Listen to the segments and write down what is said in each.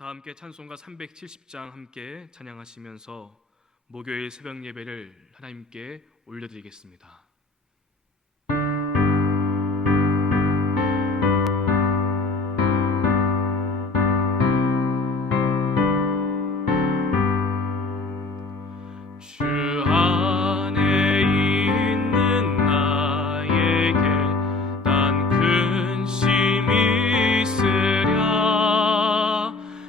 다 함께 찬송가 370장 함께 찬양하시면서 목요일 새벽 예배를 하나님께 올려드리겠습니다. 주 안에 있는 나에게 난 근심이 있으랴.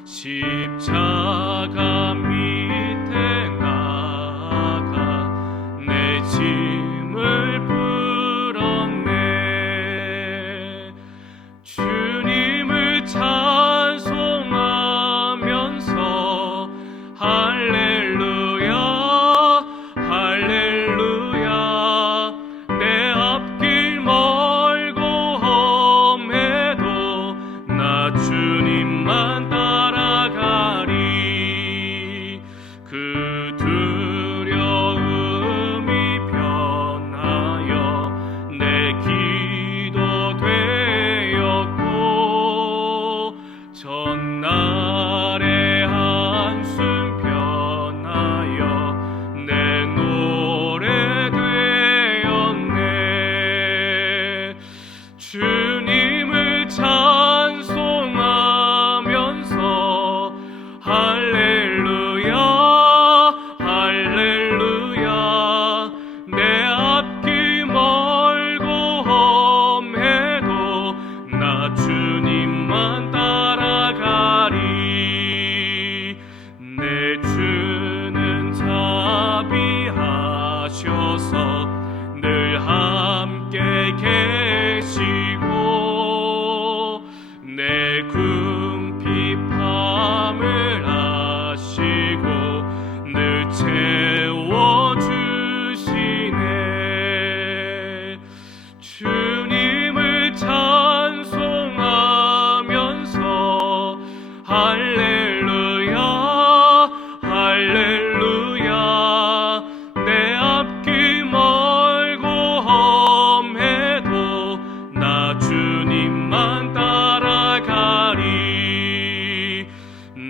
십자가 밑에 나아가 내 짐을 풀었네. 주님을 찬송하면서 할렐루야 할렐루야. 내 앞길 멀고 험해도 나 주님만 따라가리. 그 두려움이 변하여 내 기도 되었고, 전날의 한숨 변하여 내 노래 되었네. 주님을 찬송하면서 할렐루야 할렐루야. 내 앞길 멀고 험해도 나 주님만 따라가리. 내 주는 자비하셔서 늘 함께 계시고 내 궁핍함을 아시고 늘 채워주시네. 주님을 찬송하면서 할렐루야 할렐루야. 내 앞길 멀고 험해도 나 주님만 따라가리.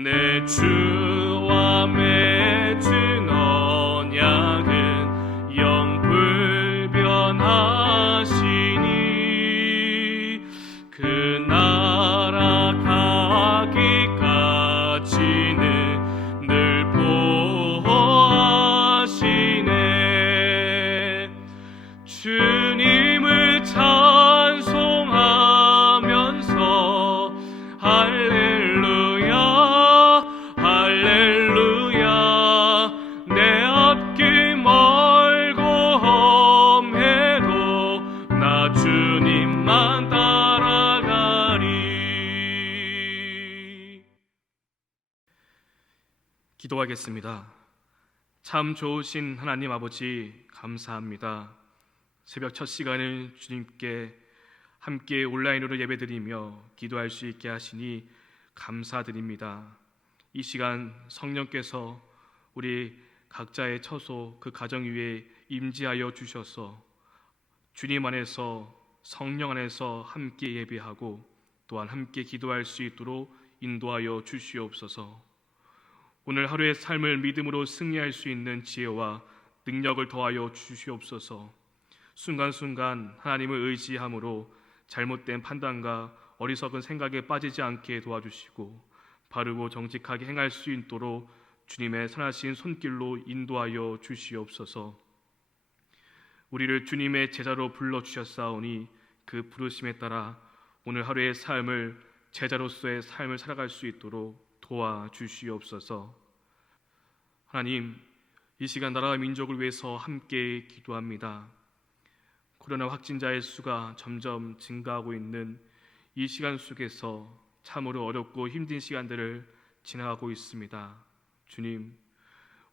내 주와 맺은 언약은 영불변하시니 그 나라 가기까지는 늘 보호하시네. 주님을 찬송하면서 할렐루야 할렐루야. 내 앞길 멀고 험해도 나 주님만 따라가리. 기도하겠습니다. 참 좋으신 하나님 아버지, 감사합니다. 새벽 첫 시간을 주님께 함께 온라인으로 예배드리며 기도할 수 있게 하시니 감사드립니다. 이 시간 성령께서 우리 각자의 처소 그 가정 위에 임재하여 주셔서 주님 안에서 성령 안에서 함께 예배하고 또한 함께 기도할 수 있도록 인도하여 주시옵소서. 오늘 하루의 삶을 믿음으로 승리할 수 있는 지혜와 능력을 더하여 주시옵소서. 순간순간 하나님을 의지함으로 잘못된 판단과 어리석은 생각에 빠지지 않게 도와주시고 바르고 정직하게 행할 수 있도록 주님의 선하신 손길로 인도하여 주시옵소서. 우리를 주님의 제자로 불러주셨사오니 그 부르심에 따라 오늘 하루의 삶을 제자로서의 삶을 살아갈 수 있도록 도와주시옵소서. 하나님, 이 시간 나라와 민족을 위해서 함께 기도합니다. 코로나 확진자의 수가 점점 증가하고 있는 이 시간 속에서 참으로 어렵고 힘든 시간들을 지나가고 있습니다. 주님,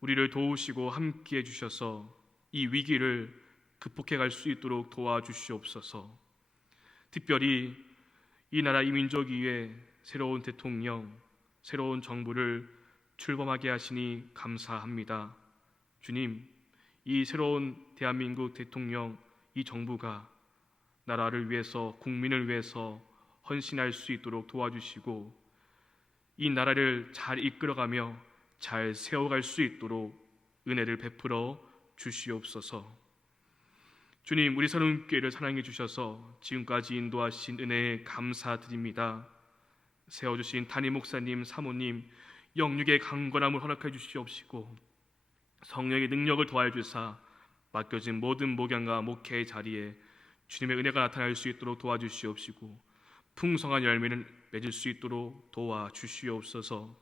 우리를 도우시고 함께해 주셔서 이 위기를 극복해 갈 수 있도록 도와주시옵소서. 특별히 이 나라 이 민족 위에 새로운 대통령, 새로운 정부를 출범하게 하시니 감사합니다. 주님, 이 새로운 대한민국 대통령, 이 정부가 나라를 위해서 국민을 위해서 헌신할 수 있도록 도와주시고 이 나라를 잘 이끌어가며 잘 세워갈 수 있도록 은혜를 베풀어 주시옵소서. 주님, 우리 선운교회를 사랑해 주셔서 지금까지 인도하신 은혜에 감사드립니다. 세워주신 담임 목사님, 사모님 영육의 강건함을 허락해 주시옵시고 성령의 능력을 더하여 주사 맡겨진 모든 목양과 목회의 자리에 주님의 은혜가 나타날 수 있도록 도와주시옵시고 풍성한 열매를 맺을 수 있도록 도와주시옵소서.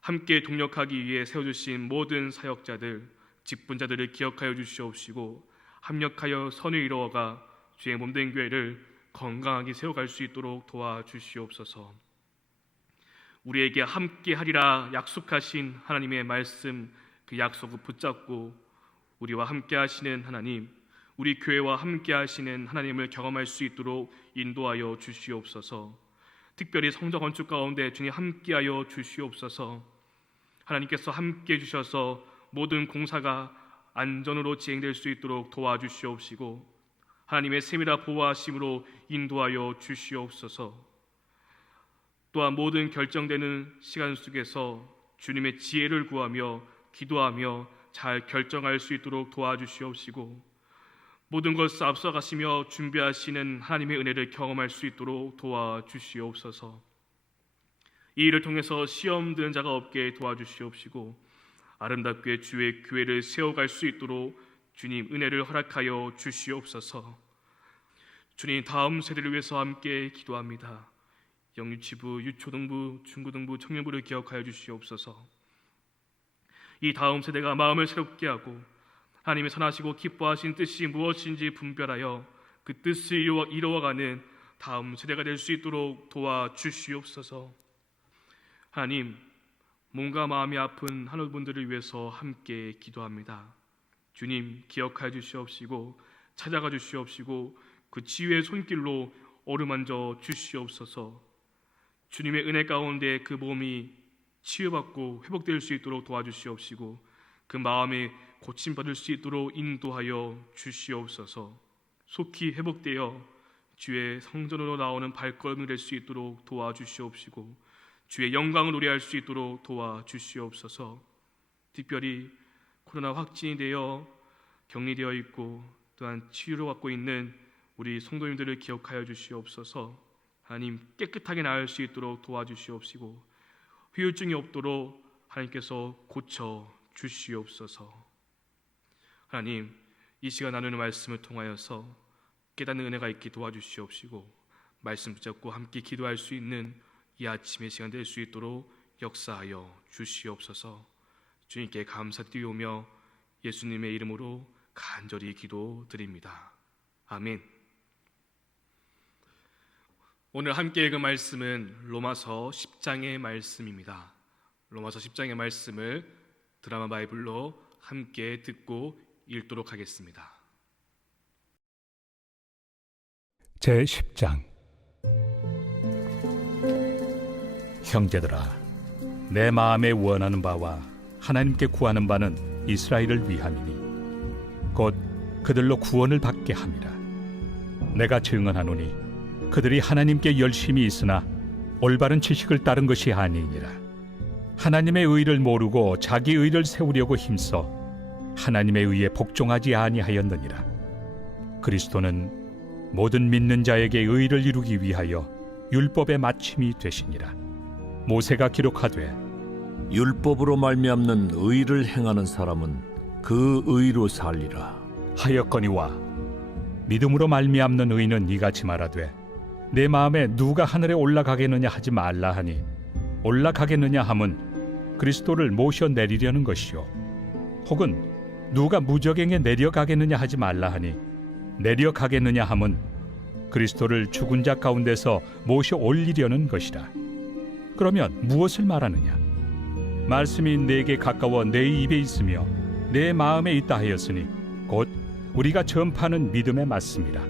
함께 동력하기 위해 세워주신 모든 사역자들, 직분자들을 기억하여 주시옵시고 합력하여 선을 이루어가 주의 몸된 교회를 건강하게 세워갈 수 있도록 도와주시옵소서. 우리에게 함께 하리라 약속하신 하나님의 말씀, 그 약속을 붙잡고 우리와 함께 하시는 하나님, 우리 교회와 함께 하시는 하나님을 경험할 수 있도록 인도하여 주시옵소서. 특별히 성전 건축 가운데 주님 함께하여 주시옵소서. 하나님께서 함께 주셔서 모든 공사가 안전으로 진행될 수 있도록 도와주시옵시고 하나님의 세밀한 보호하심으로 인도하여 주시옵소서. 또한 모든 결정되는 시간 속에서 주님의 지혜를 구하며 기도하며 잘 결정할 수 있도록 도와주시옵시고 모든 것을 앞서가시며 준비하시는 하나님의 은혜를 경험할 수 있도록 도와주시옵소서. 이 일을 통해서 시험 드는 자가 없게 도와주시옵시고 아름답게 주의 교회를 세워갈 수 있도록 주님 은혜를 허락하여 주시옵소서. 주님, 다음 세대를 위해서 함께 기도합니다. 영유치부, 유초등부, 중고등부, 청년부를 기억하여 주시옵소서. 이 다음 세대가 마음을 새롭게 하고 하나님의 선하시고 기뻐하신 뜻이 무엇인지 분별하여 그 뜻을 이루어가는 다음 세대가 될 수 있도록 도와주시옵소서. 하나님, 몸과 마음이 아픈 하늘분들을 위해서 함께 기도합니다. 주님, 기억하여 주시옵시고 찾아가 주시옵시고 그 치유의 손길로 어루만져 주시옵소서. 주님의 은혜 가운데 그 몸이 치유받고 회복될 수 있도록 도와주시옵시고 그 마음에 고침받을 수 있도록 인도하여 주시옵소서. 속히 회복되어 주의 성전으로 나오는 발걸음이 될 수 있도록 도와주시옵시고 주의 영광을 노래할 수 있도록 도와주시옵소서. 특별히 코로나 확진이 되어 격리되어 있고 또한 치유를 받고 있는 우리 성도님들을 기억하여 주시옵소서. 하나님, 깨끗하게 나을 수 있도록 도와주시옵시고 후유증이 없도록 하나님께서 고쳐 주시옵소서. 하나님, 이 시간 나누는 말씀을 통하여서 깨닫는 은혜가 있게 도와주시옵시고 말씀 붙잡고 함께 기도할 수 있는 이 아침의 시간 될 수 있도록 역사하여 주시옵소서. 주님께 감사드리오며 예수님의 이름으로 간절히 기도드립니다. 아멘. 오늘 함께 읽은 말씀은 로마서 10장의 말씀입니다. 로마서 10장의 말씀을 드라마 바이블로 함께 듣고 읽도록 하겠습니다. 제10장. 형제들아, 내 마음에 원하는 바와 하나님께 구하는 바는 이스라엘을 위함이니 곧 그들로 구원을 받게 함이라. 내가 증언하노니 그들이 하나님께 열심히 있으나 올바른 지식을 따른 것이 아니니라. 하나님의 의를 모르고 자기 의를 세우려고 힘써 하나님의 의에 복종하지 아니하였느니라. 그리스도는 모든 믿는 자에게 의를 이루기 위하여 율법의 마침이 되시니라. 모세가 기록하되 율법으로 말미암는 의를 행하는 사람은 그 의로 살리라 하였거니와 믿음으로 말미암는 의는 이같이 말하되 내 마음에 누가 하늘에 올라가겠느냐 하지 말라 하니 올라가겠느냐 함은 그리스도를 모셔 내리려는 것이요 혹은 누가 무저갱에 내려가겠느냐 하지 말라 하니 내려가겠느냐 함은 그리스도를 죽은 자 가운데서 모셔 올리려는 것이라. 그러면 무엇을 말하느냐? 말씀이 내게 가까워 내 입에 있으며 내 마음에 있다 하였으니 곧 우리가 전파하는 믿음의 말씀이라.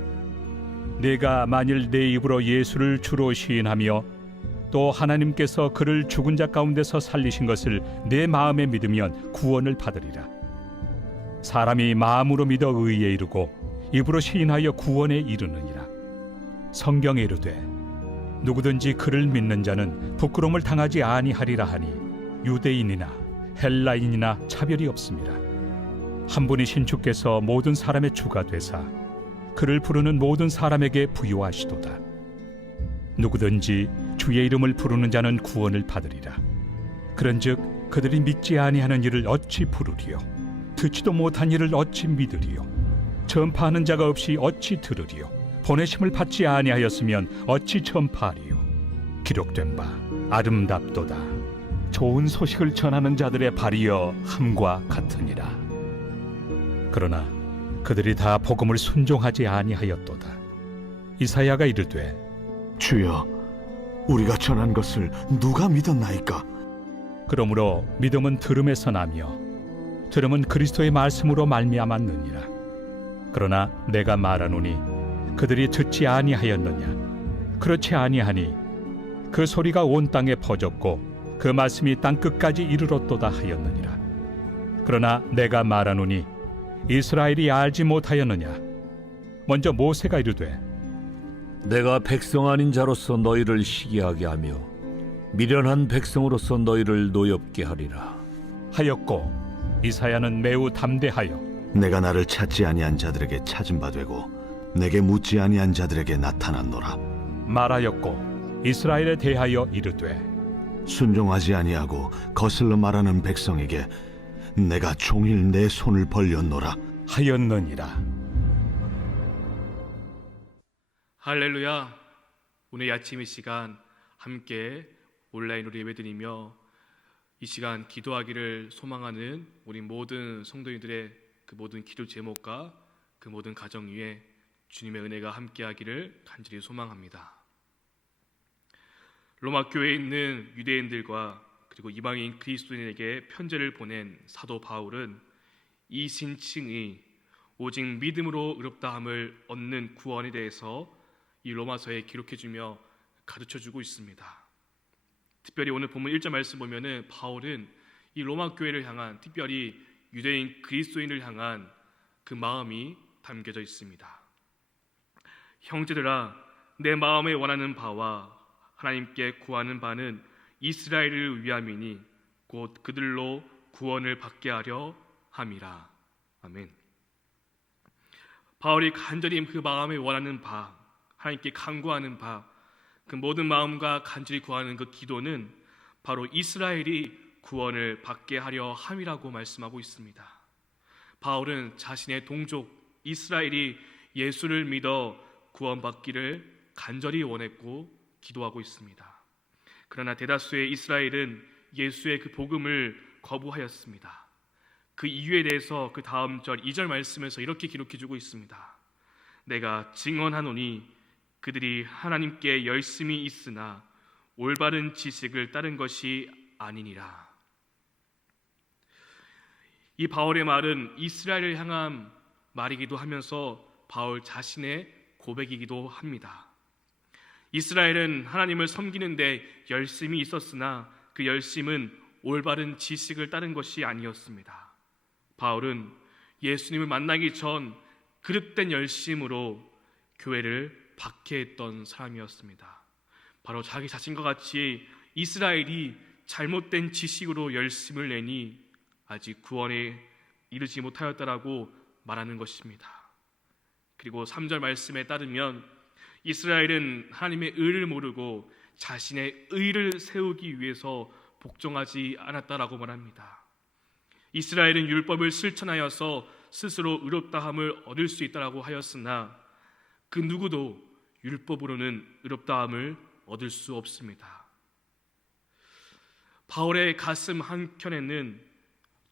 내가 만일 내 입으로 예수를 주로 시인하며 또 하나님께서 그를 죽은 자 가운데서 살리신 것을 내 마음에 믿으면 구원을 받으리라. 사람이 마음으로 믿어 의에 이르고 입으로 시인하여 구원에 이르느니라. 성경에 이르되 누구든지 그를 믿는 자는 부끄러움을 당하지 아니하리라 하니 유대인이나 헬라인이나 차별이 없습니다. 한 분이신 주께서 모든 사람의 주가 되사 그를 부르는 모든 사람에게 부요하시도다. 누구든지 주의 이름을 부르는 자는 구원을 받으리라. 그런즉 그들이 믿지 아니하는 이를 어찌 부르리요? 듣지도 못한 이를 어찌 믿으리요? 전파하는 자가 없이 어찌 들으리요? 보내심을 받지 아니하였으면 어찌 전파하리요? 기록된 바 아름답도다. 좋은 소식을 전하는 자들의 발이여 함과 같으니라. 그러나 그들이 다 복음을 순종하지 아니하였도다. 이사야가 이르되 주여, 우리가 전한 것을 누가 믿었나이까? 그러므로 믿음은 들음에서 나며 들음은 그리스도의 말씀으로 말미암았느니라. 그러나 내가 말하노니 그들이 듣지 아니하였느냐? 그렇지 아니하니 그 소리가 온 땅에 퍼졌고 그 말씀이 땅 끝까지 이르렀도다 하였느니라. 그러나 내가 말하노니 이스라엘이 알지 못하였느냐? 먼저 모세가 이르되 내가 백성 아닌 자로서 너희를 시기하게 하며 미련한 백성으로서 너희를 노엽게 하리라. 하였고 이사야는 매우 담대하여 내가 나를 찾지 아니한 자들에게 찾은 바 되고 내게 묻지 아니한 자들에게 나타났노라. 말하였고 이스라엘에 대하여 이르되 순종하지 아니하고 거슬러 말하는 백성에게 내가 종일 내 손을 벌렸노라. 하였느니라. 할렐루야. 오늘 아침 이 시간 함께 온라인으로 예배드리며 이 시간 기도하기를 소망하는 우리 모든 성도님들의 그 모든 기도 제목과 그 모든 가정 위에 주님의 은혜가 함께하기를 간절히 소망합니다. 로마 교회에 있는 유대인들과 그리고 이방인 그리스도인에게 편지를 보낸 사도 바울은 이 신칭의 오직 믿음으로 의롭다함을 얻는 구원에 대해서 이 로마서에 기록해주며 가르쳐주고 있습니다. 특별히 오늘 본문 1절 말씀 보면은 바울은 이 로마 교회를 향한, 특별히 유대인 그리스도인을 향한 그 마음이 담겨져 있습니다. 형제들아, 내 마음에 원하는 바와 하나님께 구하는 바는 이스라엘을 위함이니 곧 그들로 구원을 받게 하려 함이라. 아멘. 바울이 간절히 그 마음에 원하는 바, 하나님께 간구하는 바, 그 모든 마음과 간절히 구하는 그 기도는 바로 이스라엘이 구원을 받게 하려 함이라고 말씀하고 있습니다. 바울은 자신의 동족 이스라엘이 예수를 믿어 구원받기를 간절히 원했고 기도하고 있습니다. 그러나 대다수의 이스라엘은 예수의 그 복음을 거부하였습니다. 그 이유에 대해서 그 다음 절 2절 말씀에서 이렇게 기록해주고 있습니다. 내가 증언하노니 그들이 하나님께 열심히 있으나 올바른 지식을 따른 것이 아니니라. 이 바울의 말은 이스라엘을 향한 말이기도 하면서 바울 자신의 고백이기도 합니다. 이스라엘은 하나님을 섬기는데 열심히 있었으나 그 열심은 올바른 지식을 따른 것이 아니었습니다. 바울은 예수님을 만나기 전 그릇된 열심으로 교회를 박해했던 사람이었습니다. 바로 자기 자신과 같이 이스라엘이 잘못된 지식으로 열심을 내니 아직 구원에 이르지 못하였다라고 말하는 것입니다. 그리고 3절 말씀에 따르면 이스라엘은 하나님의 의를 모르고 자신의 의를 세우기 위해서 복종하지 않았다라고 말합니다. 이스라엘은 율법을 실천하여서 스스로 의롭다함을 얻을 수 있다라고 하였으나 그 누구도 율법으로는 의롭다함을 얻을 수 없습니다. 바울의 가슴 한켠에는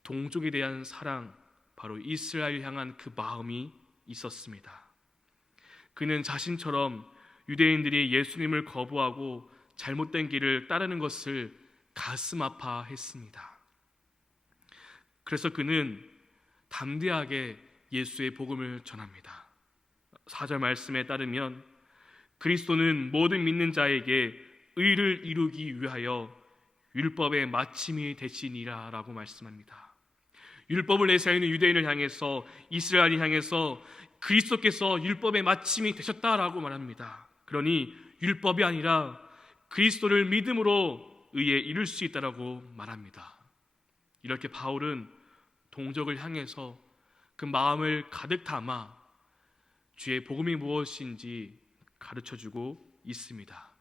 동족에 대한 사랑, 바로 이스라엘 향한 그 마음이 있었습니다. 그는 자신처럼 유대인들이 예수님을 거부하고 잘못된 길을 따르는 것을 가슴 아파했습니다. 그래서 그는 담대하게 예수의 복음을 전합니다. 4절 말씀에 따르면 그리스도는 모든 믿는 자에게 의를 이루기 위하여 율법의 마침이 되시니라 라고 말씀합니다. 율법을 내세우는 유대인을 향해서, 이스라엘을 향해서 그리스도께서 율법의 마침이 되셨다라고 말합니다. 그러니 율법이 아니라 그리스도를 믿음으로 의에 이룰 수 있다라고 말합니다. 이렇게 바울은 동족을 향해서 그 마음을 가득 담아 주의 복음이 무엇인지 가르쳐주고 있습니다.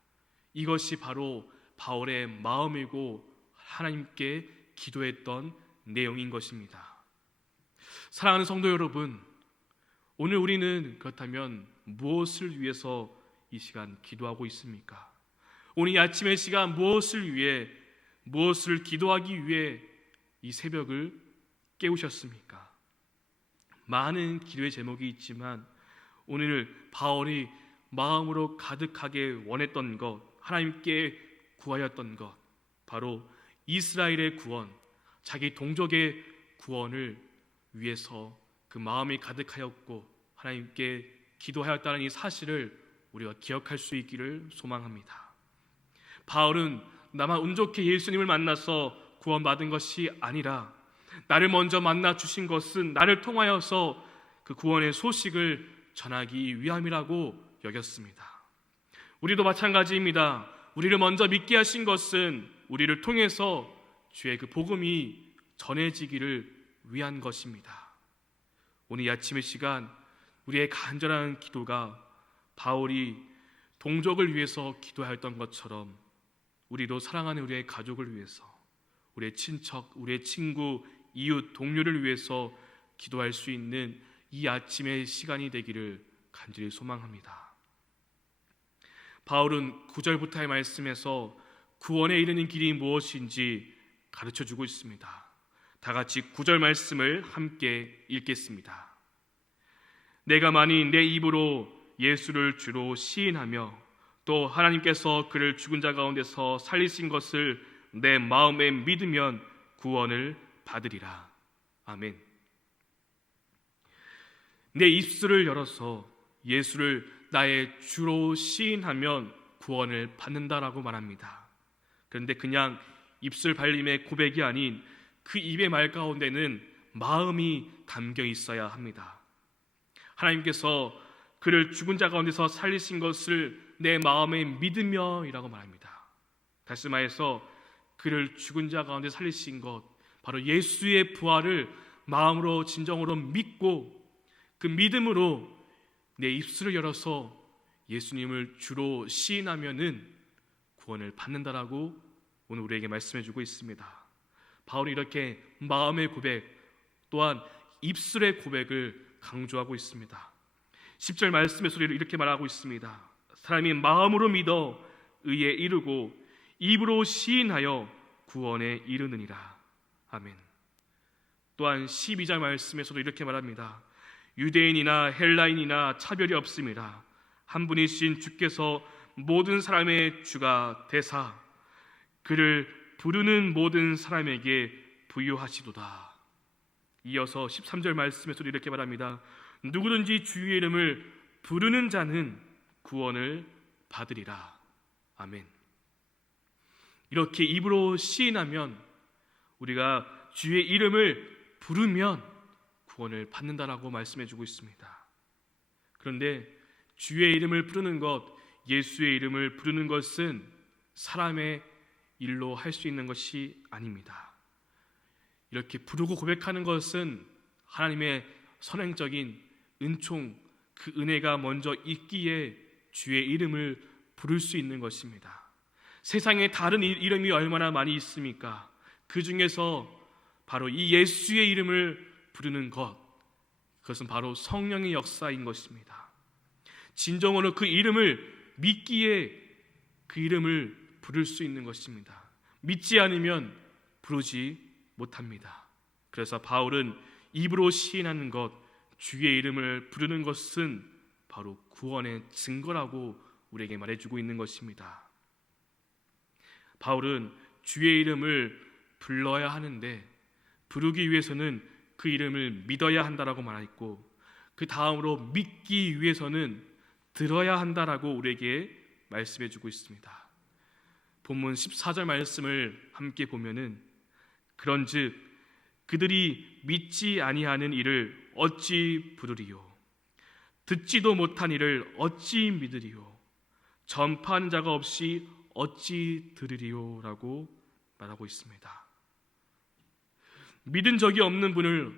이것이 바로 바울의 마음이고 하나님께 기도했던 내용인 것입니다. 사랑하는 성도 여러분, 오늘 우리는 그렇다면 무엇을 위해서 이 시간 기도하고 있습니까? 오늘 이 아침의 시간 무엇을 위해, 무엇을 기도하기 위해 이 새벽을 깨우셨습니까? 많은 기도의 제목이 있지만 오늘 바울이 마음으로 가득하게 원했던 것, 하나님께 구하였던 것, 바로 이스라엘의 구원, 자기 동족의 구원을 위해서 그 마음이 가득하였고 하나님께 기도하였다는 이 사실을 우리가 기억할 수 있기를 소망합니다. 바울은 나만 운 좋게 예수님을 만나서 구원받은 것이 아니라 나를 먼저 만나 주신 것은 나를 통하여서 그 구원의 소식을 전하기 위함이라고 여겼습니다. 우리도 마찬가지입니다. 우리를 먼저 믿게 하신 것은 우리를 통해서 주의 그 복음이 전해지기를 위한 것입니다. 오늘 이 아침의 시간 우리의 간절한 기도가 바울이 동족을 위해서 기도하였던 것처럼 우리도 사랑하는 우리의 가족을 위해서, 우리의 친척, 우리의 친구, 이웃, 동료를 위해서 기도할 수 있는 이 아침의 시간이 되기를 간절히 소망합니다. 바울은 9절부터의 말씀에서 구원에 이르는 길이 무엇인지 가르쳐주고 있습니다. 다 같이 9절 말씀을 함께 읽겠습니다. 내가 만일 내 입으로 예수를 주로 시인하며 또 하나님께서 그를 죽은 자 가운데서 살리신 것을 내 마음에 믿으면 구원을 받으리라. 아멘. 내 입술을 열어서 예수를 나의 주로 시인하면 구원을 받는다라고 말합니다. 그런데 그냥 입술 발림의 고백이 아닌 그 입의 말 가운데는 마음이 담겨 있어야 합니다. 하나님께서 그를 죽은 자 가운데서 살리신 것을 내 마음에 믿으며 이라고 말합니다. 다시 말해서 그를 죽은 자 가운데 살리신 것, 바로 예수의 부활을 마음으로 진정으로 믿고 그 믿음으로 내 입술을 열어서 예수님을 주로 시인하면은 구원을 받는다라고 오늘 우리에게 말씀해주고 있습니다. 바울이 이렇게 마음의 고백 또한 입술의 고백을 강조하고 있습니다. 10절 말씀의 소리를 이렇게 말하고 있습니다. 사람이 마음으로 믿어 의에 이르고 입으로 시인하여 구원에 이르느니라. 아멘. 또한 12절 말씀에서도 이렇게 말합니다. 유대인이나 헬라인이나 차별이 없음이라. 한 분이신 주께서 모든 사람의 주가 되사 그를 부르는 모든 사람에게 부유하시도다. 이어서 13절 말씀에서도 이렇게 말합니다. 누구든지 주의 이름을 부르는 자는 구원을 받으리라. 아멘. 이렇게 입으로 시인하면, 우리가 주의 이름을 부르면 구원을 받는다라고 말씀해주고 있습니다. 그런데 주의 이름을 부르는 것, 예수의 이름을 부르는 것은 사람의 일로 할 수 있는 것이 아닙니다. 이렇게 부르고 고백하는 것은 하나님의 선행적인 은총, 그 은혜가 먼저 있기에 주의 이름을 부를 수 있는 것입니다. 세상에 다른 이름이 얼마나 많이 있습니까? 그 중에서 바로 이 예수의 이름을 부르는 것, 그것은 바로 성령의 역사인 것입니다. 진정으로 그 이름을 믿기에 그 이름을 부를 수 있는 것입니다. 믿지 않으면 부르지 못합니다. 그래서 바울은 입으로 시인하는 것, 주의 이름을 부르는 것은 바로 구원의 증거라고 우리에게 말해주고 있는 것입니다. 바울은 주의 이름을 불러야 하는데 부르기 위해서는 그 이름을 믿어야 한다라고 말했고, 그 다음으로 믿기 위해서는 들어야 한다라고 우리에게 말씀해주고 있습니다. 본문 14절 말씀을 함께 보면은 그런즉 그들이 믿지 아니하는 이를 어찌 부르리요? 듣지도 못한 이를 어찌 믿으리요? 전파하는 자가 없이 어찌 들으리요라고 말하고 있습니다. 믿은 적이 없는 분을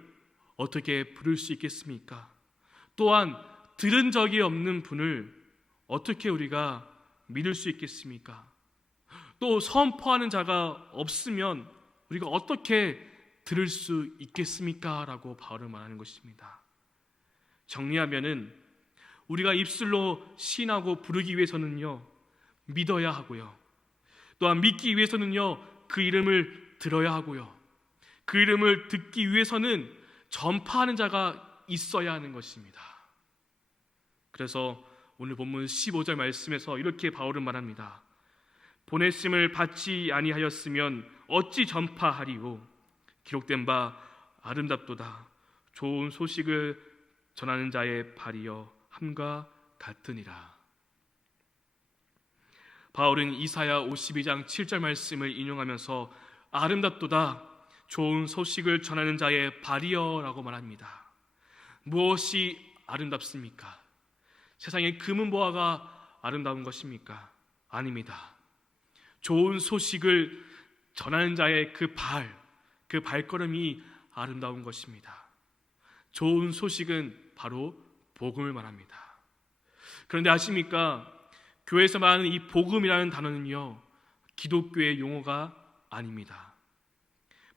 어떻게 부를 수 있겠습니까? 또한 들은 적이 없는 분을 어떻게 우리가 믿을 수 있겠습니까? 또 선포하는 자가 없으면 우리가 어떻게 들을 수 있겠습니까? 라고 바울은 말하는 것입니다. 정리하면은 우리가 입술로 시인하고 부르기 위해서는요, 믿어야 하고요, 또한 믿기 위해서는요, 그 이름을 들어야 하고요, 그 이름을 듣기 위해서는 전파하는 자가 있어야 하는 것입니다. 그래서 오늘 본문 15절 말씀에서 이렇게 바울은 말합니다. 보내심을 받지 아니하였으면 어찌 전파하리요? 기록된 바 아름답도다. 좋은 소식을 전하는 자의 발이여 함과 같으니라. 바울은 이사야 52장 7절 말씀을 인용하면서 아름답도다. 좋은 소식을 전하는 자의 발이여라고 말합니다. 무엇이 아름답습니까? 세상의 금은보화가 아름다운 것입니까? 아닙니다. 좋은 소식을 전하는 자의 그 발걸음이 아름다운 것입니다. 좋은 소식은 바로 복음을 말합니다. 그런데 아십니까? 교회에서 말하는 이 복음이라는 단어는요, 기독교의 용어가 아닙니다.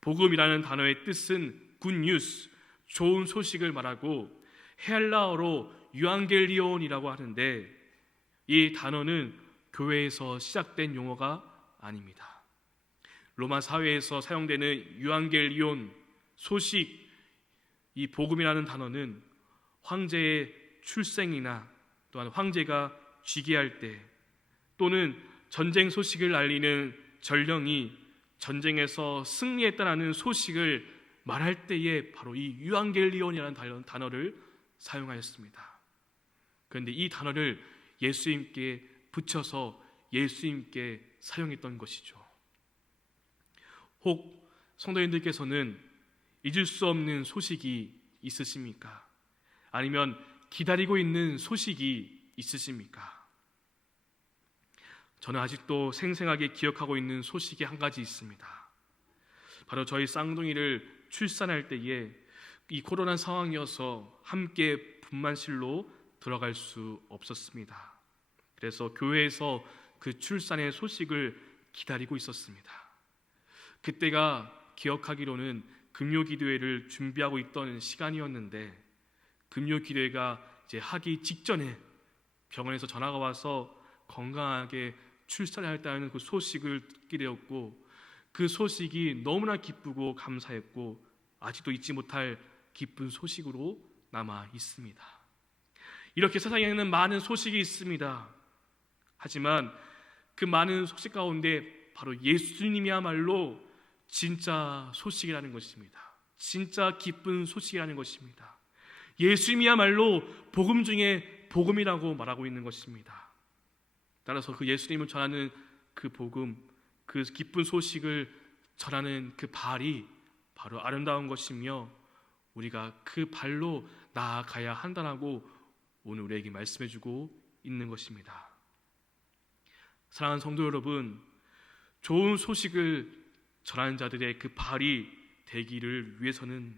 복음이라는 단어의 뜻은 굿뉴스, 좋은 소식을 말하고 헬라어로 유앙겔리온이라고 하는데, 이 단어는 교회에서 시작된 용어가 아닙니다. 로마 사회에서 사용되는 유앙겔리온, 소식, 이 복음이라는 단어는 황제의 출생이나 또한 황제가 즉위할 때, 또는 전쟁 소식을 알리는 전령이 전쟁에서 승리했다는 소식을 말할 때에 바로 이 유앙겔리온이라는 단어를 사용하였습니다. 그런데 이 단어를 예수님께 붙여서 예수님께 사용했던 것이죠. 혹 성도님들께서는 잊을 수 없는 소식이 있으십니까? 아니면 기다리고 있는 소식이 있으십니까? 저는 아직도 생생하게 기억하고 있는 소식이 한 가지 있습니다. 바로 저희 쌍둥이를 출산할 때에 이 코로나 상황이어서 함께 분만실로 들어갈 수 없었습니다. 그래서 교회에서 그 출산의 소식을 기다리고 있었습니다. 그때가 기억하기로는 금요기도회를 준비하고 있던 시간이었는데, 금요기도회가 이제 하기 직전에 병원에서 전화가 와서 건강하게 출산했다는 그 소식을 듣게 되었고, 그 소식이 너무나 기쁘고 감사했고 아직도 잊지 못할 기쁜 소식으로 남아 있습니다. 이렇게 세상에는 많은 소식이 있습니다. 하지만 그 많은 소식 가운데 바로 예수님이야말로 진짜 소식이라는 것입니다. 진짜 기쁜 소식이라는 것입니다. 예수님이야말로 복음 중에 복음이라고 말하고 있는 것입니다. 따라서 그 예수님을 전하는 그 복음, 그 기쁜 소식을 전하는 그 발이 바로 아름다운 것이며, 우리가 그 발로 나아가야 한다라고 오늘 우리에게 말씀해주고 있는 것입니다. 사랑하는 성도 여러분, 좋은 소식을 전하는 자들의 그 발이 되기를 위해서는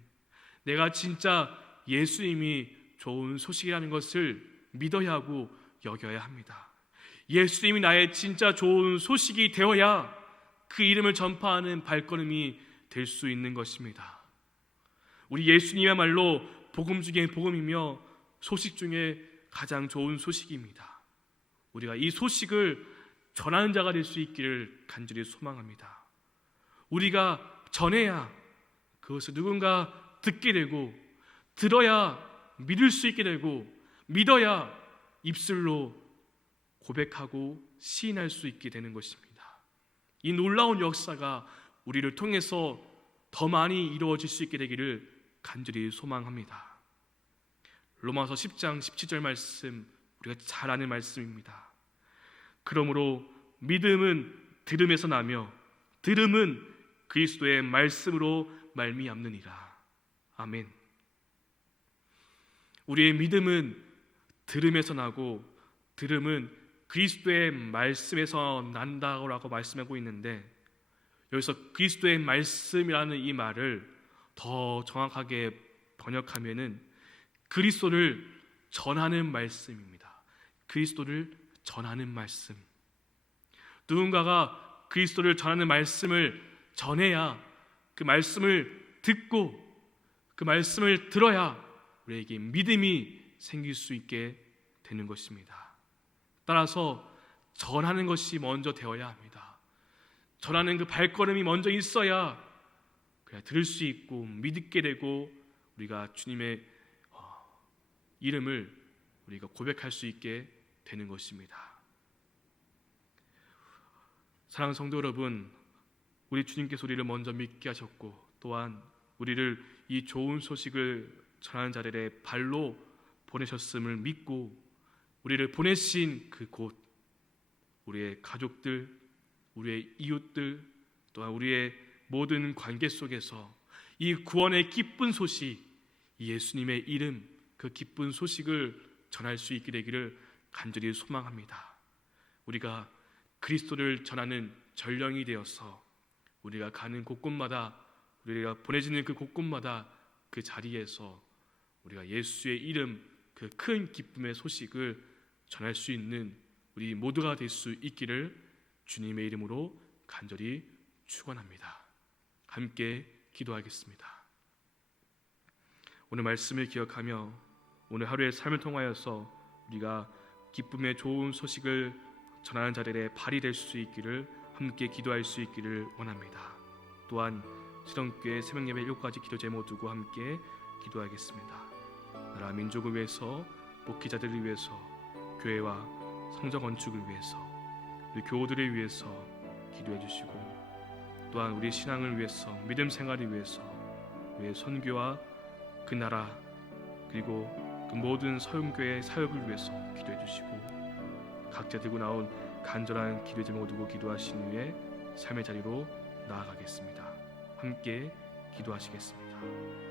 내가 진짜 예수님이 좋은 소식이라는 것을 믿어야 하고 여겨야 합니다. 예수님이 나의 진짜 좋은 소식이 되어야 그 이름을 전파하는 발걸음이 될 수 있는 것입니다. 우리 예수님이야말로 복음 중에 복음이며 소식 중에 가장 좋은 소식입니다. 우리가 이 소식을 전하는 자가 될 수 있기를 간절히 소망합니다. 우리가 전해야 그것을 누군가 듣게 되고, 들어야 믿을 수 있게 되고, 믿어야 입술로 고백하고 시인할 수 있게 되는 것입니다. 이 놀라운 역사가 우리를 통해서 더 많이 이루어질 수 있게 되기를 간절히 소망합니다. 로마서 10장 17절 말씀, 우리가 잘 아는 말씀입니다. 그러므로 믿음은 들음에서 나며 들음은 그리스도의 말씀으로 말미암느니라. 아멘. 우리의 믿음은 들음에서 나고 들음은 그리스도의 말씀에서 난다고 말씀하고 있는데, 여기서 그리스도의 말씀이라는 이 말을 더 정확하게 번역하면은 그리스도를 전하는 말씀입니다. 그리스도를 전하는 말씀. 누군가가 그리스도를 전하는 말씀을 전해야, 그 말씀을 듣고 그 말씀을 들어야 우리에게 믿음이 생길 수 있게 되는 것입니다. 따라서 전하는 것이 먼저 되어야 합니다. 전하는 그 발걸음이 먼저 있어야 그냥 들을 수 있고 믿게 되고 우리가 주님의 이름을 우리가 고백할 수 있게 되는 것입니다. 사랑하는 성도 여러분, 우리 주님께서 우리를 먼저 믿게 하셨고, 또한 우리를 이 좋은 소식을 전하는 자리에 발로 보내셨음을 믿고, 우리를 보내신 그 곳, 우리의 가족들, 우리의 이웃들, 또한 우리의 모든 관계 속에서 이 구원의 기쁜 소식, 예수님의 이름, 그 기쁜 소식을 전할 수 있게 되기를 간절히 소망합니다. 우리가 그리스도를 전하는 전령이 되어서 우리가 가는 곳곳마다, 우리가 보내지는 그 곳곳마다 그 자리에서 우리가 예수의 이름, 그 큰 기쁨의 소식을 전할 수 있는 우리 모두가 될 수 있기를 주님의 이름으로 간절히 축원합니다. 함께 기도하겠습니다. 오늘 말씀을 기억하며 오늘 하루의 삶을 통하여서 우리가 기쁨의 좋은 소식을 전하는 자리에 발이 될 수 있기를 함께 기도할 수 있기를 원합니다. 또한 실험교회 새벽예배 7가지 기도 제목 두고 함께 기도하겠습니다. 나라 민족을 위해서, 목회자들을 위해서, 교회와 성전 건축을 위해서, 우리 교우들을 위해서 기도해 주시고, 또한 우리 신앙을 위해서, 믿음 생활을 위해서, 우리의 선교와 그 나라, 그리고 그 모든 서영교회 사역을 위해서 기도해 주시고, 각자 들고 나온 간절한 기도 제목을 두고 기도하신 후에 삶의 자리로 나아가겠습니다. 함께 기도하시겠습니다.